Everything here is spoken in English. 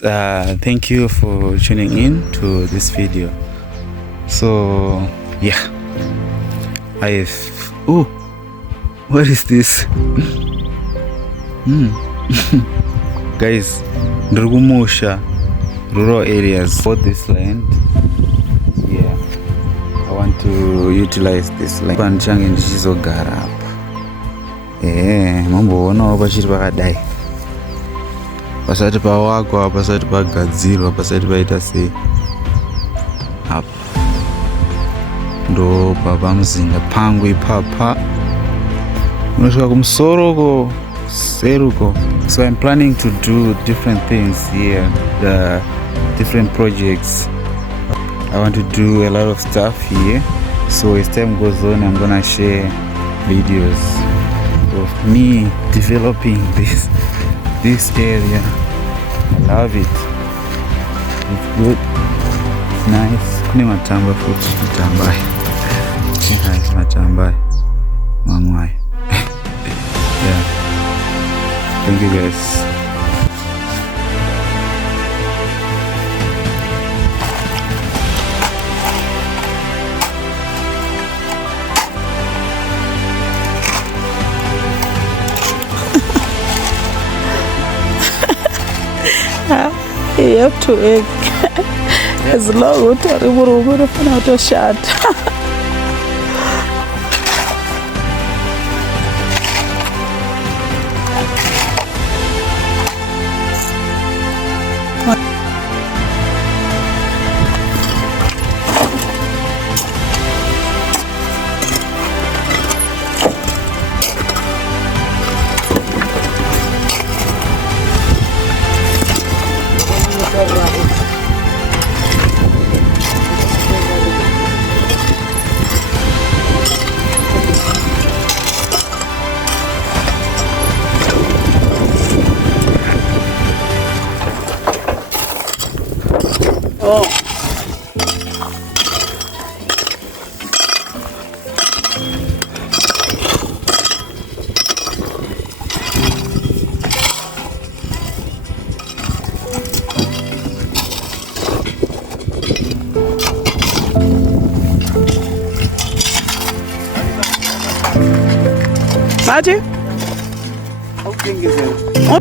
Thank you for tuning in to this video. So yeah, what is this? Guys, ndiri rural areas for this land. Yeah, I want to utilize this land. Panchange ndichizogara apa. Mamboona pachiri pakadai. Pasati pawakwa, pasati pagadzirwa, pasati paita sei. Apa ndo pamuzinda pangu ipapa. Unosvika kumusoro seruko. So I'm planning to do different things here, the different projects. I want to do a lot of stuff here. So as time goes on, I'm gonna share videos of me developing this area. I love it. It's good. It's nice. Kune matamba futhi matambai. Nice matambai. Mamwai. Yeah. Thank you guys. You have to egg. As long as you are shut. Oh. Mate? How big is it? Oh.